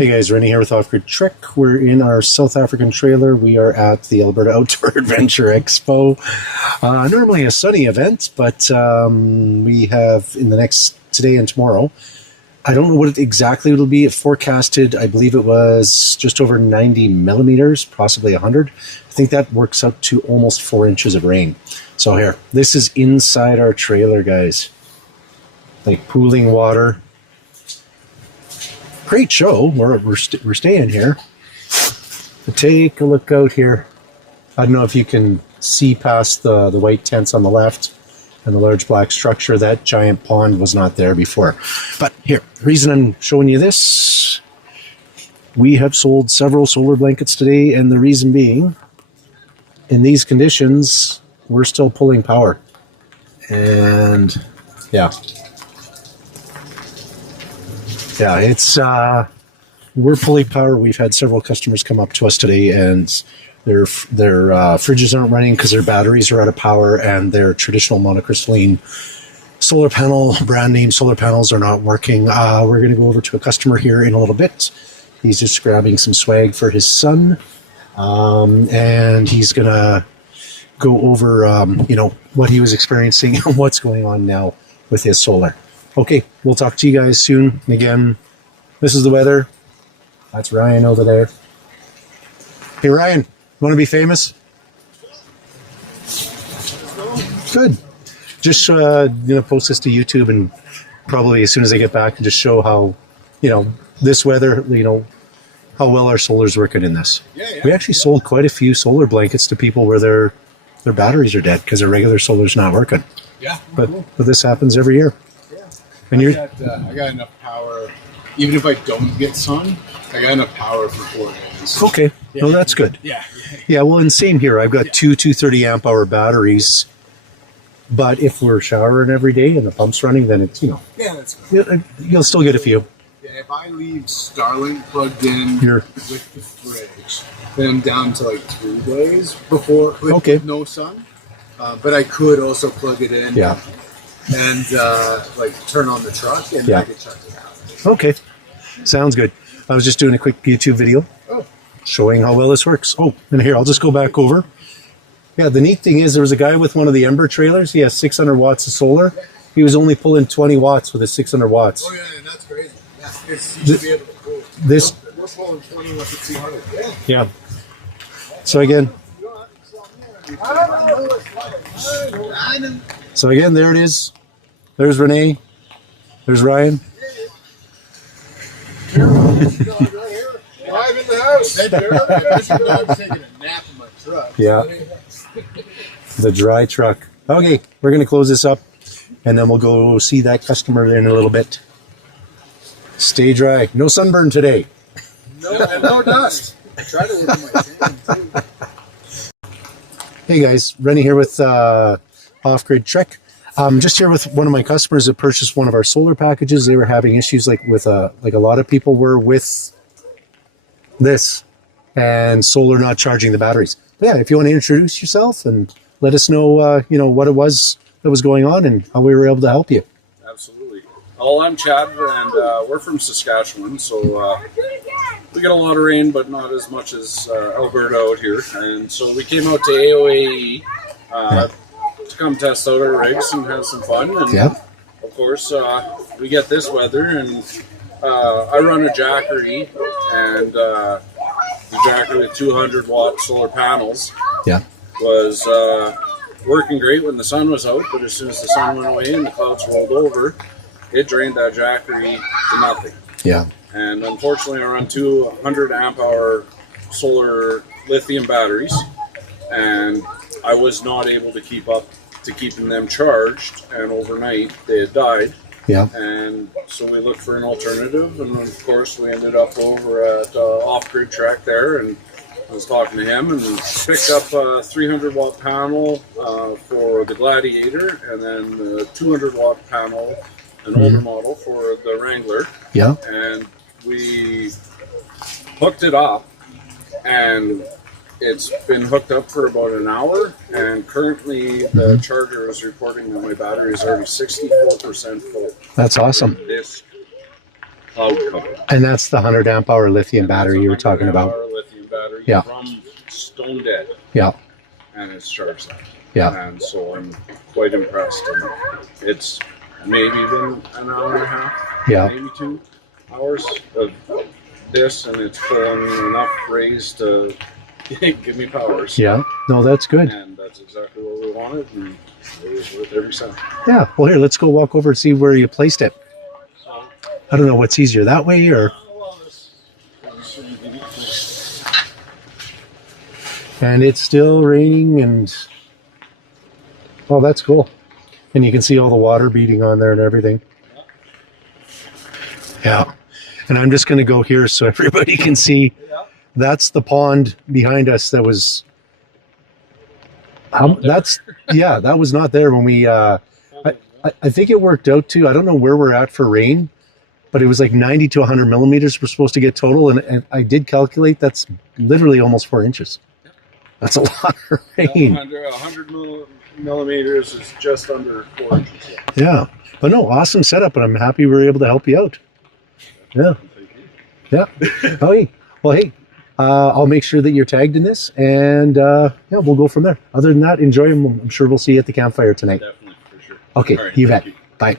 Hey guys, Rennie here with Off-Grid Trek. We're in our South African trailer. We are at the Alberta Outdoor Adventure Expo. Normally a sunny event, but we have in the next today and tomorrow. I don't know what exactly it'll be. It forecasted, I believe it was just over 90 millimeters, possibly 100. I think that works out to almost 4 inches of rain. So here, this is inside our trailer, guys. Like pooling water. Great show. We're staying here. But take a look out here. I don't know if you can see past the white tents on the left and the large black structure. That giant pond was not there before. But here, the reason I'm showing you this, we have sold several solar blankets today, and the reason being, in these conditions, we're still pulling power. And yeah. Yeah, it's we're fully powered. We've had several customers come up to us today, and their fridges aren't running because their batteries are out of power, and their traditional monocrystalline solar panel, brand name solar panels, are not working. We're going to go over to a customer here in a little bit. He's just grabbing some swag for his son, and he's going to go over you know, what he was experiencing and what's going on now with his solar. Okay, we'll talk to you guys soon. And again, this is the weather. That's Ryan over there. Hey, Ryan, want to be famous? Good. Just gonna post this to YouTube, and probably as soon as I get back, and just show how, you know, this weather, you know, how well our solar's working in this. Yeah. We actually sold quite a few solar blankets to people where their batteries are dead because their regular solar's not working. Yeah. But this happens every year. And I got enough power, even if I don't get sun, I got enough power for 4 days. Okay, yeah. No, that's good. Yeah, well, and same here. I've got two 230 amp hour batteries, but if we're showering every day and the pump's running, then it's, you know. Yeah, that's good. You'll still get a few. Yeah, if I leave Starlink plugged in with the fridge, then I'm down to like 3 days before with no sun. But I could also plug it in. Yeah. And like turn on the truck and I could check it out. Okay, sounds good. I was just doing a quick YouTube video showing how well this works. Oh, and here, I'll just go back over. Yeah, the neat thing is there was a guy with one of the Ember trailers. He has 600 watts of solar. He was only pulling 20 watts with his 600 watts. Oh, yeah, that's crazy. Yeah, you should be able to pull. We're pulling 20 with the 200. Yeah. So again. So again, there it is. There's Renee. There's Ryan. Live in the house. Hey, Jared. Taking a nap in my truck. Yeah. The dry truck. Okay, we're going to close this up, and then we'll go see that customer in a little bit. Stay dry. No sunburn today. No dust. I try to look at my tan, too. Hey guys, Rennie here with Off-Grid Trek. Just here with one of my customers that purchased one of our solar packages. They were having issues like a lot of people were with this, and solar not charging the batteries. But yeah, if you want to introduce yourself and let us know, you know, what it was that was going on and how we were able to help you. Absolutely. Well, I'm Chad, and we're from Saskatchewan, so we get a lot of rain, but not as much as Alberta out here. And so we came out to AOAE to come test out our rigs and have some fun. And of course, we get this weather, and I run a Jackery, and the Jackery with 200 watt solar panels was working great when the sun was out, but as soon as the sun went away and the clouds rolled over, it drained that Jackery to nothing. Yeah. And unfortunately, I run 200 amp hour solar lithium batteries, and I was not able to keep up to keeping them charged, and overnight they had died. Yeah. And so we looked for an alternative, and of course we ended up over at Off-Grid Trek there, and I was talking to him and picked up a 300 watt panel for the Gladiator, and then the 200 watt panel, an older model, for the Wrangler. Yeah. And we hooked it up, and it's been hooked up for about an hour, and currently the charger is reporting that my battery is already 64% full. That's awesome. cloud cover. And that's the 100 amp hour lithium battery you were talking about. Lithium battery Yeah. from Stone Dead. Yeah. And it's charged that. Yeah. And so I'm quite impressed. And it's maybe been an hour and a half, Yeah. maybe 2 hours of this, and it's pulling enough rays to give me power. So, Yeah. No, that's good. and that's exactly what we wanted, and it was worth every cent. Yeah. Well, here, let's go walk over and see where you placed it. So, I don't know what's easier, that way or. And it's still raining, and oh, that's cool. And you can see all the water beating on there and everything. Yeah. And I'm just going to go here so everybody can see. That's the pond behind us that was. That was not there when we. I think it worked out too. I don't know where we're at for rain, but it was like 90 to 100 millimeters we're supposed to get total, and I did calculate that's literally almost 4 inches. That's a lot of rain. 100 millimeters is just under 4 inches. Yeah. But no, awesome setup, and I'm happy we were able to help you out. Yeah. Yeah. Oh, hey. Well, hey, I'll make sure that you're tagged in this, and yeah, we'll go from there. Other than that, enjoy them. I'm sure we'll see you at the campfire tonight. Definitely, for sure. Okay, All right, you bet. thank you. Bye.